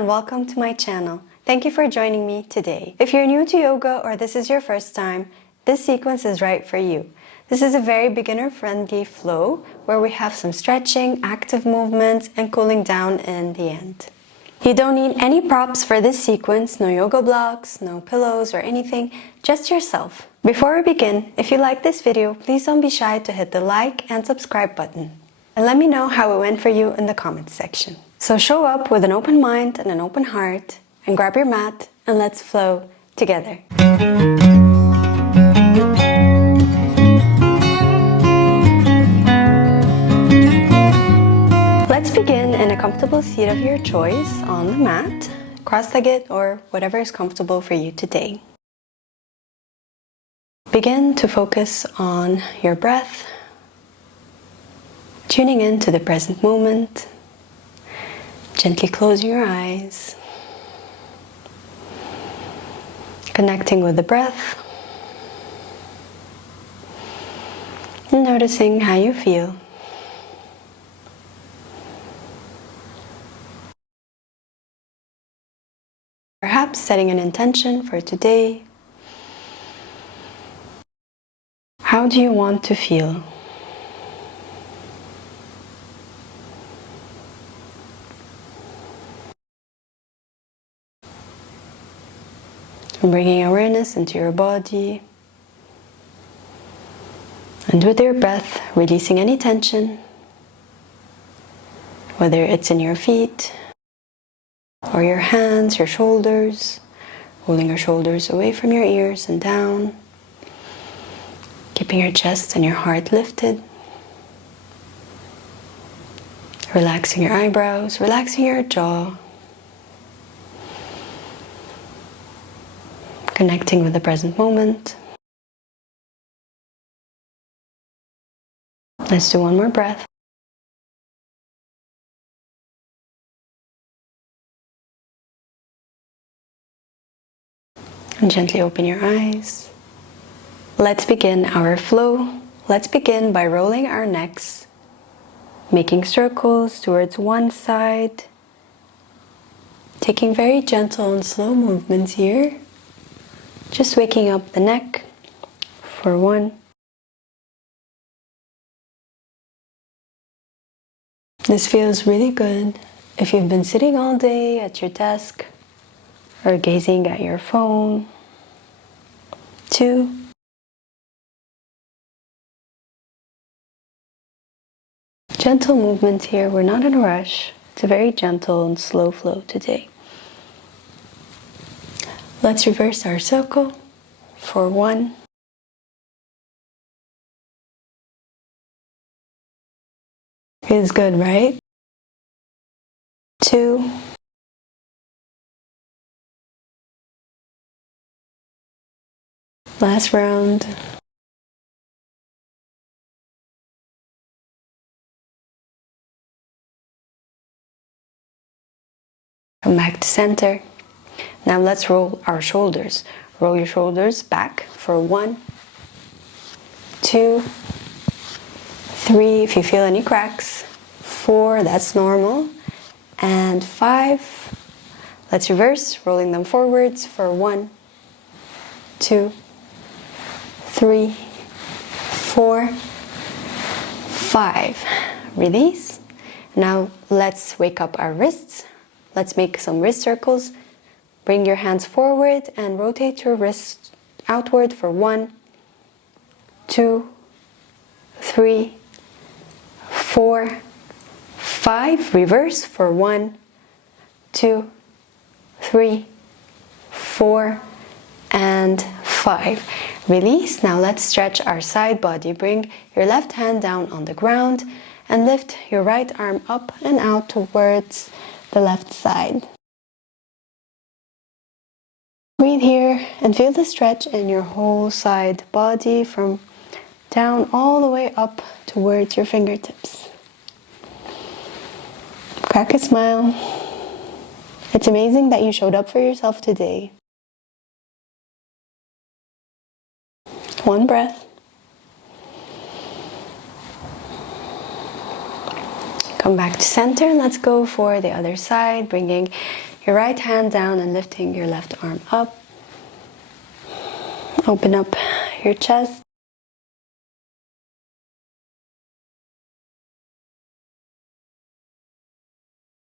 and welcome to my channel. Thank you for joining me today. If you're new to yoga or this is your first time, this sequence is right for you. This is a very beginner-friendly flow where we have some stretching, active movements, and cooling down in the end. You don't need any props for this sequence, no yoga blocks, no pillows or anything, just yourself. Before we begin, if you like this video, please don't be shy to hit the like and subscribe button. And let me know how it went for you in the comments section. So show up with an open mind and an open heart, and grab your mat and let's flow together. Let's begin in a comfortable seat of your choice on the mat, cross-legged or whatever is comfortable for you today. Begin to focus on your breath, tuning into the present moment. Gently closing your eyes, connecting with the breath, and noticing how you feel. Perhaps setting an intention for today. How do you want to feel? And bringing awareness into your body, and with your breath releasing any tension, whether it's in your feet or your hands, your shoulders, holding your shoulders away from your ears and down, keeping your chest and your heart lifted, relaxing your eyebrows, relaxing your jaw, connecting with the present moment. Let's do one more breath. And gently open your eyes. Let's begin our flow. Let's begin by rolling our necks, making circles towards one side, taking very gentle and slow movements here. Just waking up the neck for 1. This feels really good if you've been sitting all day at your desk or gazing at your phone. 2. Gentle movement here. We're not in a rush. It's a very gentle and slow flow today. Let's reverse our circle for 1. Feels good, right? 2. Last round. Come back to center. Now let's roll our shoulders. Roll your shoulders back for 1, 2, 3, if you feel any cracks. 4, that's normal. And 5. Let's reverse, rolling them forwards for 1, 2, 3, 4, 5. Release. Now let's wake up our wrists. Let's make some wrist circles. Bring your hands forward and rotate your wrists outward for 1, 2, 3, 4, 5. Reverse for 1, 2, 3, 4, and 5. Release. Now let's stretch our side body. Bring your left hand down on the ground and lift your right arm up and out towards the left side. Breathe here and feel the stretch in your whole side body from down all the way up towards your fingertips. Crack a smile. It's amazing that you showed up for yourself today. 1 breath. Come back to center and let's go for the other side, bringing your right hand down and lifting your left arm up. Open up your chest.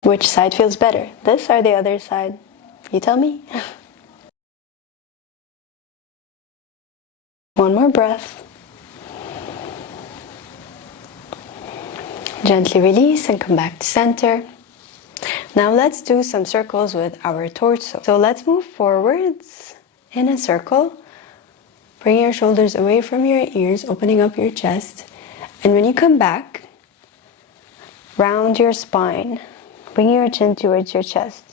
Which side feels better? This or the other side? You tell me. One more breath. Gently release and come back to center. Now let's do some circles with our torso. So let's move forwards in a circle. Bring your shoulders away from your ears, opening up your chest. And when you come back, round your spine, bringing your chin towards your chest.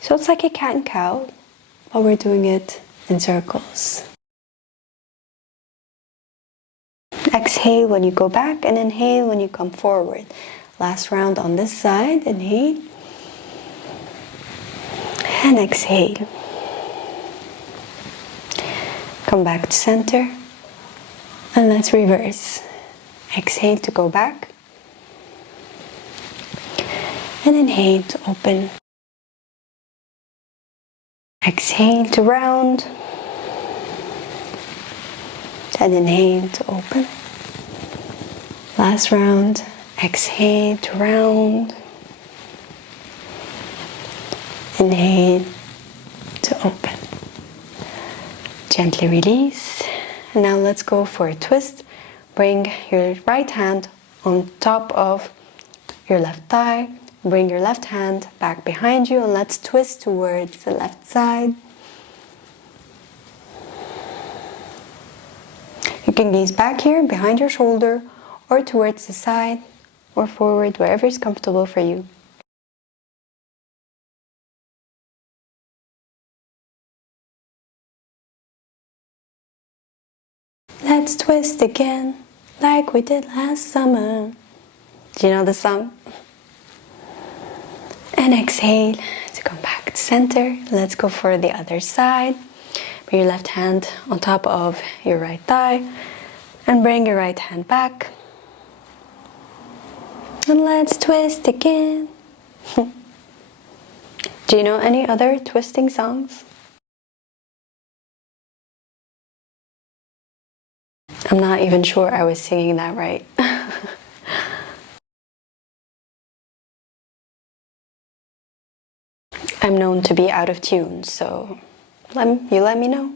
So it's like a cat and cow, but we're doing it in circles. Exhale when you go back and inhale when you come forward. Last round on this side. Inhale and exhale. Come back to center and let's reverse. Exhale to go back and inhale to open. Exhale to round and inhale to open. Last round. Exhale to round. Inhale to open. Gently release. And now let's go for a twist. Bring your right hand on top of your left thigh. Bring your left hand back behind you and let's twist towards the left side. You can gaze back here behind your shoulder or towards the side or forward, wherever is comfortable for you. Let's twist again, like we did last summer. Do you know the song? And exhale to come back to center. Let's go for the other side. Bring your left hand on top of your right thigh and bring your right hand back. And let's twist again. Do you know any other twisting songs? I'm not even sure I was singing that right. I'm known to be out of tune, so you let me know.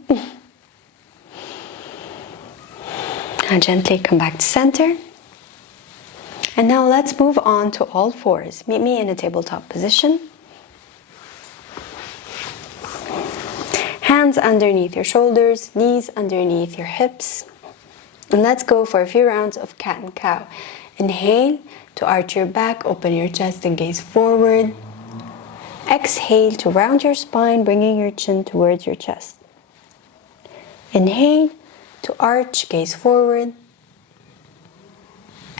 Now gently come back to center. And now let's move on to all fours. Meet me in a tabletop position. Hands underneath your shoulders, knees underneath your hips. And let's go for a few rounds of cat and cow. Inhale to arch your back, open your chest and gaze forward. Exhale to round your spine, bringing your chin towards your chest. Inhale to arch, gaze forward.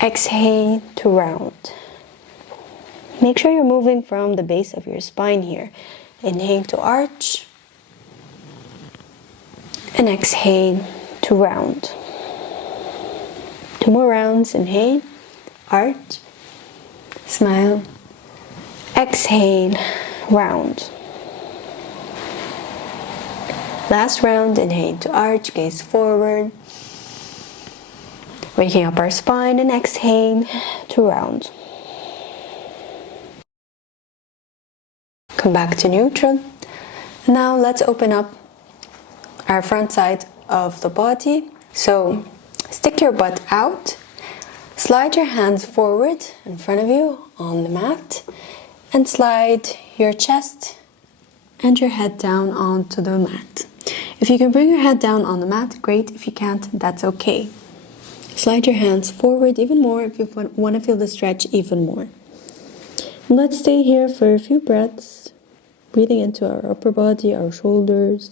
Exhale to round. Make sure you're moving from the base of your spine here. Inhale to arch. And exhale to round. 2 more rounds. Inhale, arch, smile. Exhale, round. Last round. Inhale to arch, gaze forward. Waking up our spine and exhale to round. Come back to neutral. Now let's open up our front side of the body. So stick your butt out, slide your hands forward in front of you on the mat, and slide your chest and your head down onto the mat. If you can bring your head down on the mat, great. If you can't, that's okay. Slide your hands forward even more if you want to feel the stretch even more. And let's stay here for a few breaths, breathing into our upper body, our shoulders,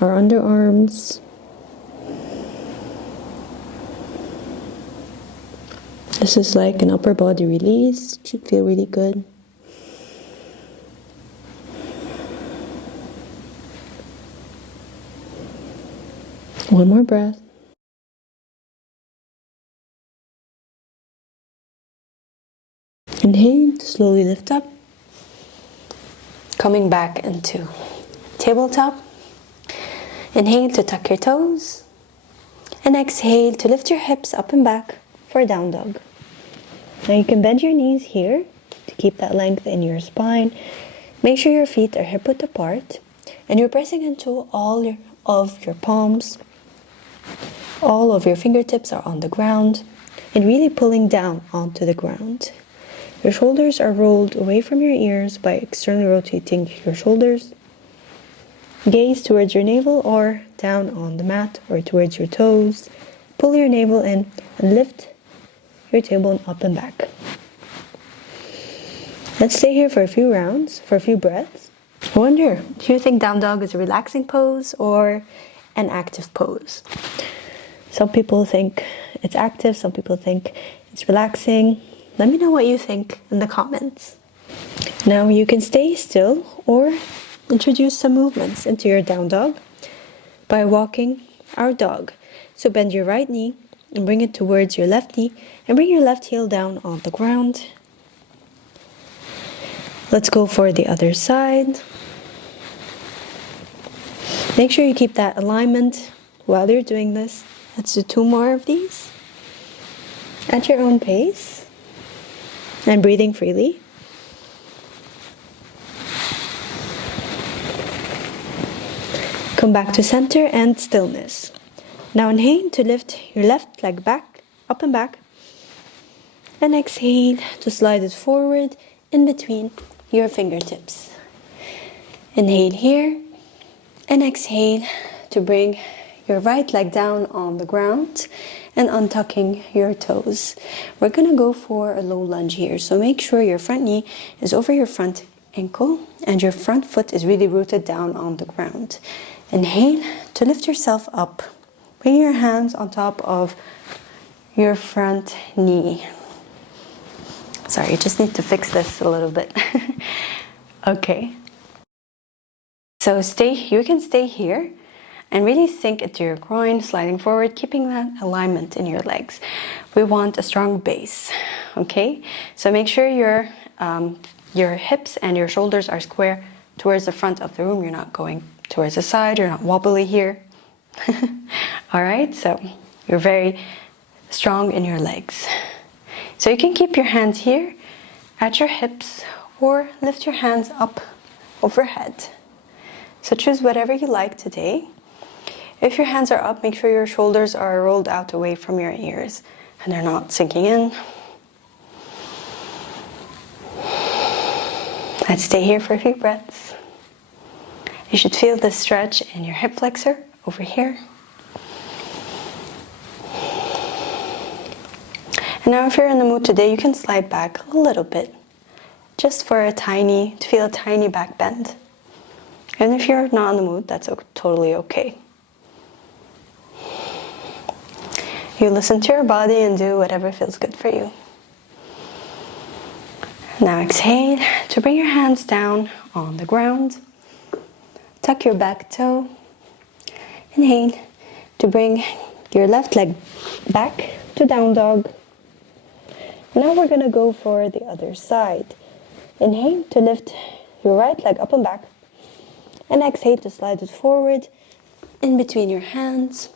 our underarms. This is like an upper body release. It should feel really good. One more breath. Inhale to slowly lift up. Coming back into tabletop. Inhale to tuck your toes. And exhale to lift your hips up and back for down dog. Now you can bend your knees here to keep that length in your spine. Make sure your feet are hip-width apart. And you're pressing into all of your palms. All of your fingertips are on the ground. And really pulling down onto the ground. Your shoulders are rolled away from your ears by externally rotating your shoulders. Gaze towards your navel or down on the mat or towards your toes. Pull your navel in and lift your tailbone up and back. Let's stay here for a few rounds, for a few breaths. I wonder, do you think down dog is a relaxing pose or an active pose? Some people think it's active, some people think it's relaxing. Let me know what you think in the comments. Now you can stay still or introduce some movements into your down dog by walking our dog. So bend your right knee and bring it towards your left knee and bring your left heel down on the ground. Let's go for the other side. Make sure you keep that alignment while you're doing this. Let's do 2 more of these at your own pace and breathing freely. Come back to center and stillness. Now inhale to lift your left leg back, up and back. And exhale to slide it forward in between your fingertips. Inhale here and exhale to bring your right leg down on the ground and untucking your toes. We're gonna go for a low lunge here. So make sure your front knee is over your front ankle and your front foot is really rooted down on the ground. Inhale to lift yourself up. Bring your hands on top of your front knee. Sorry, I just need to fix this a little bit. Okay. So you can stay here and really sink into your groin, sliding forward, keeping that alignment in your legs. We want a strong base, okay? So make sure your hips and your shoulders are square towards the front of the room. You're not going towards the side, you're not wobbly here. All right, so you're very strong in your legs. So you can keep your hands here at your hips or lift your hands up overhead. So choose whatever you like today. If your hands are up, make sure your shoulders are rolled out away from your ears and they're not sinking in. Let's stay here for a few breaths. You should feel the stretch in your hip flexor over here. And now if you're in the mood today, you can slide back a little bit, just to feel a tiny back bend. And if you're not in the mood, that's totally okay. You listen to your body and do whatever feels good for you. Now exhale to bring your hands down on the ground. Tuck your back toe. Inhale to bring your left leg back to down dog. Now we're going to go for the other side. Inhale to lift your right leg up and back. And exhale to slide it forward in between your hands.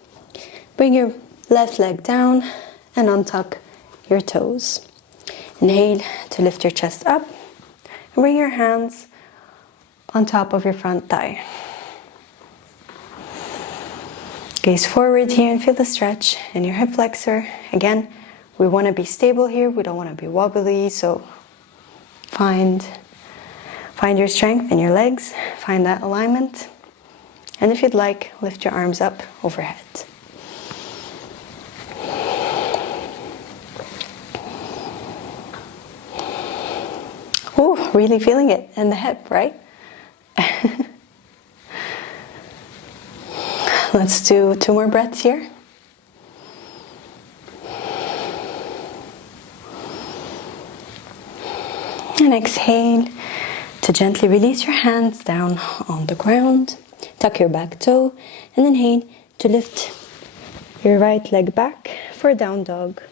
Bring your left leg down and untuck your toes. Inhale to lift your chest up. And bring your hands on top of your front thigh. Gaze forward here and feel the stretch in your hip flexor. Again, we want to be stable here. We don't want to be wobbly. So find your strength in your legs. Find that alignment. And if you'd like, lift your arms up overhead. Ooh, really feeling it in the hip, right? Let's do 2 more breaths here. And exhale to gently release your hands down on the ground. Tuck your back toe and inhale to lift your right leg back for down dog.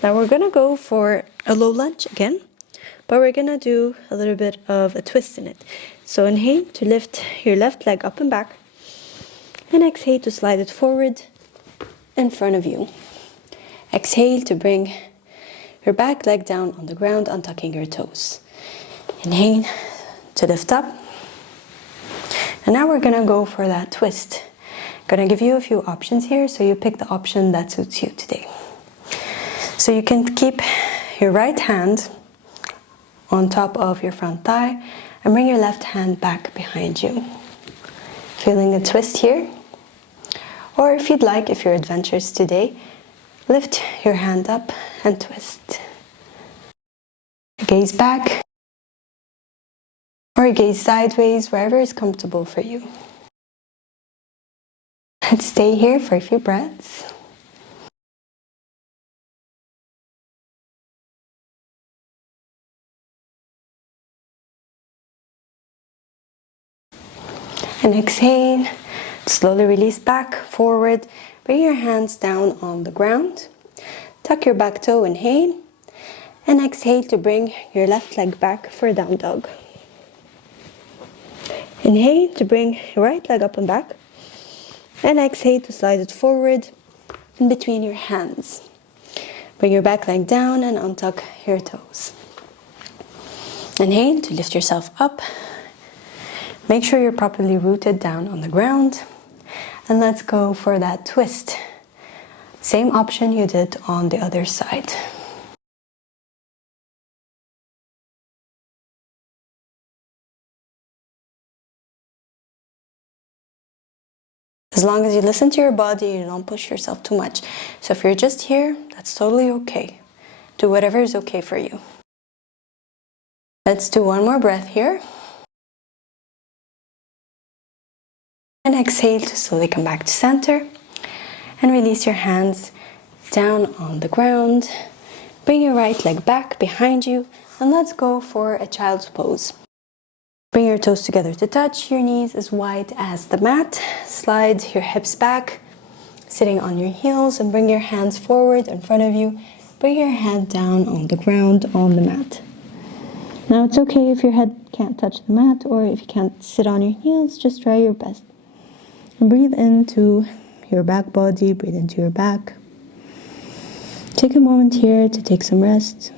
Now we're gonna go for a low lunge again. but we're gonna do a little bit of a twist in it. So inhale to lift your left leg up and back, and exhale to slide it forward in front of you. Exhale to bring your back leg down on the ground, untucking your toes. Inhale to lift up. And now we're gonna go for that twist. Gonna give you a few options here, so you pick the option that suits you today. So you can keep your right hand on top of your front thigh and bring your left hand back behind you. Feeling a twist here? Or if you'd like, if you're adventurous today, lift your hand up and twist. Gaze back or gaze sideways, wherever is comfortable for you. Let's stay here for a few breaths. And exhale, slowly release back, forward. Bring your hands down on the ground. Tuck your back toe, inhale. And exhale to bring your left leg back for a down dog. Inhale to bring your right leg up and back. And exhale to slide it forward in between your hands. Bring your back leg down and untuck your toes. Inhale to lift yourself up. Make sure you're properly rooted down on the ground. And let's go for that twist. Same option you did on the other side. As long as you listen to your body, you don't push yourself too much. So if you're just here, that's totally okay. Do whatever is okay for you. Let's do one more breath here. And exhale to slowly come back to center. And release your hands down on the ground. Bring your right leg back behind you. And let's go for a child's pose. Bring your toes together to touch, your knees as wide as the mat. Slide your hips back, sitting on your heels, and bring your hands forward in front of you. Bring your head down on the ground on the mat. Now it's okay if your head can't touch the mat, or if you can't sit on your heels, just try your best. And breathe into your back body, breathe into your back. Take a moment here to take some rest.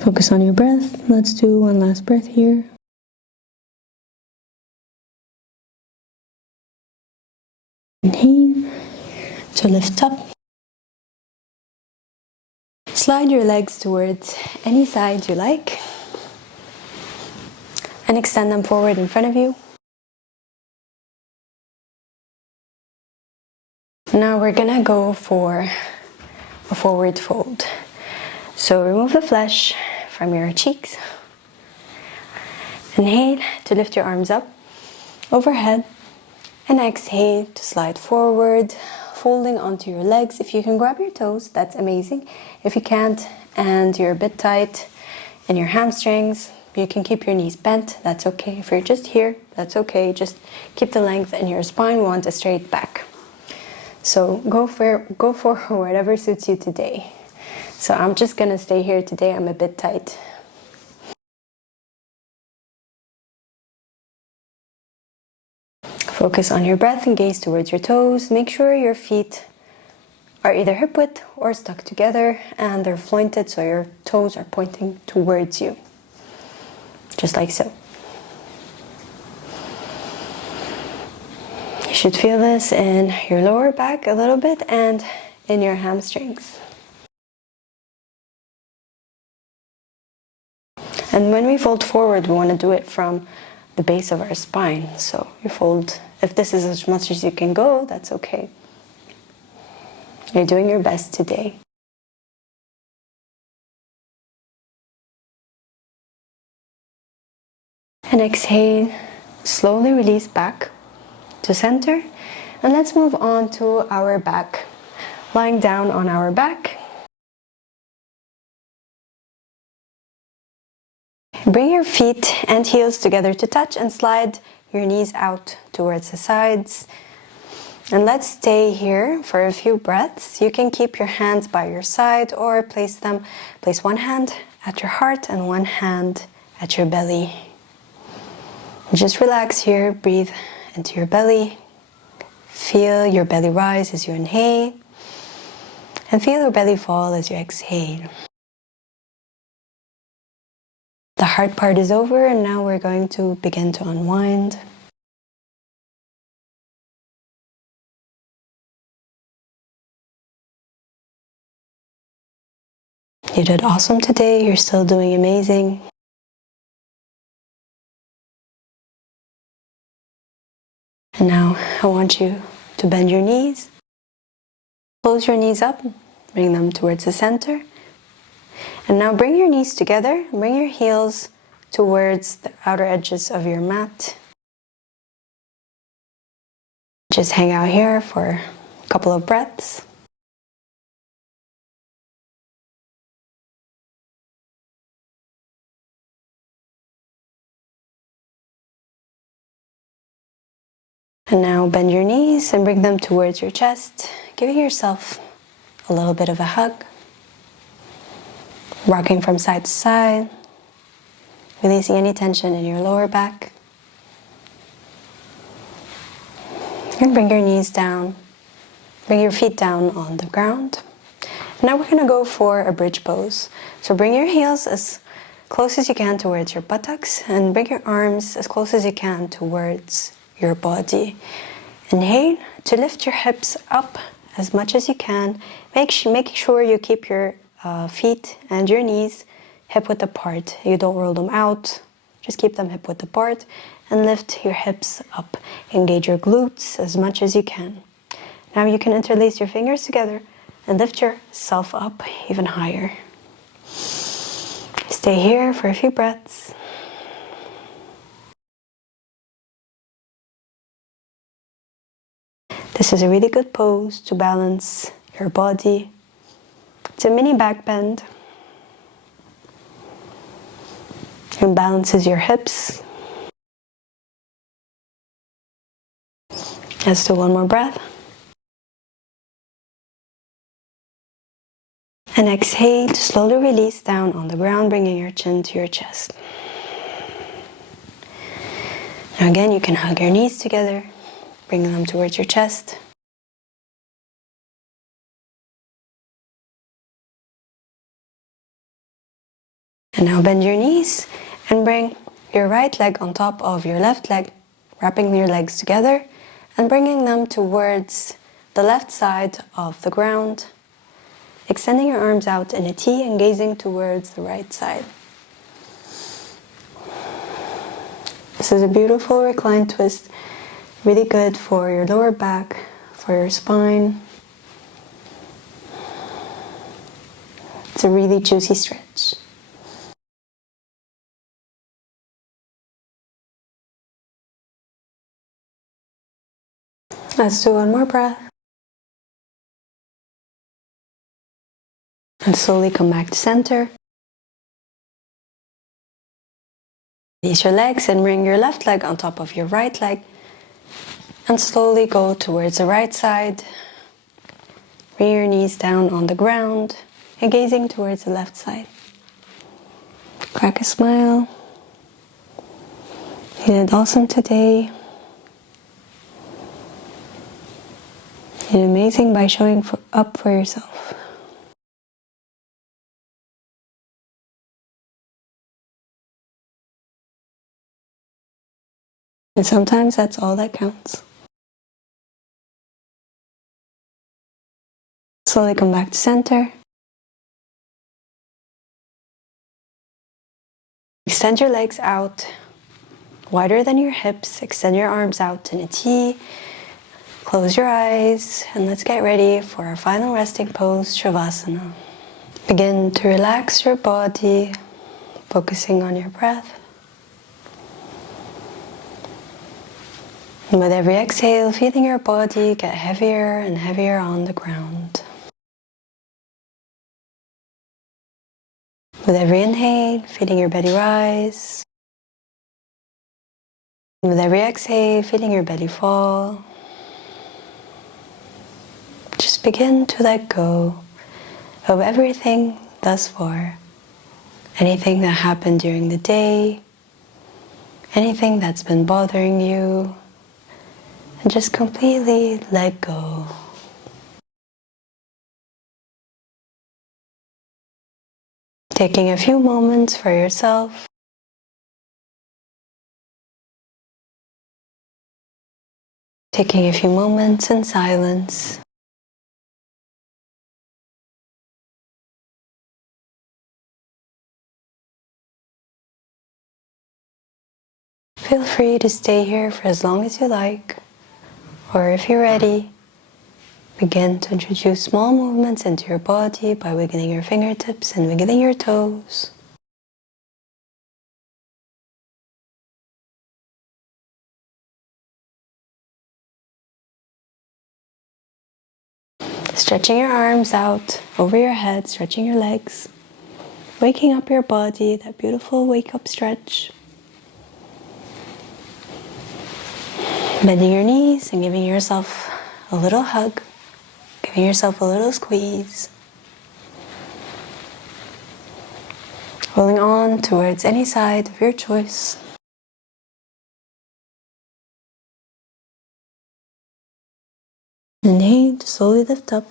Focus on your breath. Let's do one last breath here. Inhale to lift up. Slide your legs towards any side you like. And extend them forward in front of you. Now we're gonna go for a forward fold. So remove the flesh from your cheeks. Inhale to lift your arms up overhead, and exhale to slide forward, folding onto your legs. If you can grab your toes, that's amazing. If you can't and you're a bit tight in your hamstrings, you can keep your knees bent, that's okay. If you're just here, that's okay. Just keep the length in your spine. We want a straight back. So go for whatever suits you today. So I'm just gonna stay here today. I'm a bit tight. Focus on your breath and gaze towards your toes. Make sure your feet are either hip width or stuck together and they're pointed, so your toes are pointing towards you. Just like so. You should feel this in your lower back a little bit and in your hamstrings. And when we fold forward, we want to do it from the base of our spine. So you fold, if this is as much as you can go, that's okay. You're doing your best today. And exhale, slowly release back to center. And let's move on to our back. Lying down on our back. Bring your feet and heels together to touch and slide your knees out towards the sides. And let's stay here for a few breaths. You can keep your hands by your side or place one hand at your heart and one hand at your belly. Just relax here, breathe into your belly. Feel your belly rise as you inhale and feel your belly fall as you exhale. The hard part is over and now we're going to begin to unwind. You did awesome today. You're still doing amazing. And now I want you to bend your knees. Close your knees up, bring them towards the center. And now bring your knees together, bring your heels towards the outer edges of your mat. Just hang out here for a couple of breaths. And now bend your knees and bring them towards your chest, giving yourself a little bit of a hug. Rocking from side to side, releasing any tension in your lower back. And bring your knees down, bring your feet down on the ground. Now we're going to go for a bridge pose. So bring your heels as close as you can towards your buttocks and bring your arms as close as you can towards your body. Inhale to lift your hips up as much as you can. Make sure you keep your feet and your knees hip width apart. You don't roll them out, just keep them hip width apart and lift your hips up. Engage your glutes as much as you can. Now you can interlace your fingers together and lift yourself up even higher. Stay here for a few breaths. This is a really good pose to balance your body. It's a mini back bend. It balances your hips. Let's do one more breath. And exhale to slowly release down on the ground, bringing your chin to your chest. Now again, you can hug your knees together, bring them towards your chest. And now bend your knees and bring your right leg on top of your left leg, wrapping your legs together and bringing them towards the left side of the ground, extending your arms out in a T and gazing towards the right side. This is a beautiful reclined twist, really good for your lower back, for your spine. It's a really juicy stretch. Let's do one more breath. And slowly come back to center. Release your legs and bring your left leg on top of your right leg. And slowly go towards the right side. Bring your knees down on the ground and gazing towards the left side. Crack a smile. You did awesome today. You did amazing by showing up for yourself. And sometimes that's all that counts. Slowly come back to center. Extend your legs out, wider than your hips. Extend your arms out in a T. Close your eyes and let's get ready for our final resting pose, shavasana. Begin to relax your body, focusing on your breath. And with every exhale, feeling your body get heavier and heavier on the ground. With every inhale, feeling your belly rise. With every exhale, feeling your belly fall. Just begin to let go of everything thus far. Anything that happened during the day, anything that's been bothering you, and just completely let go. Taking a few moments for yourself. Taking a few moments in silence. Feel free to stay here for as long as you like, or if you're ready, begin to introduce small movements into your body by wiggling your fingertips and wiggling your toes. Stretching your arms out over your head, stretching your legs, waking up your body, that beautiful wake-up stretch. Bending your knees and giving yourself a little hug, giving yourself a little squeeze. Rolling on towards any side of your choice. Inhale to slowly lift up,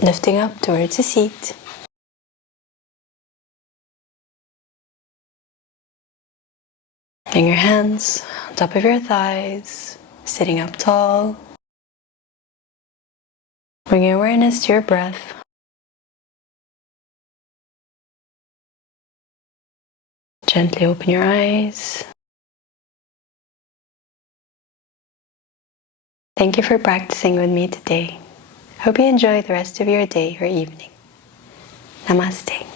lifting up towards a seat. Bring your hands on top of your thighs, sitting up tall. Bring your awareness to your breath. Gently open your eyes. Thank you for practicing with me today. Hope you enjoy the rest of your day or evening. Namaste.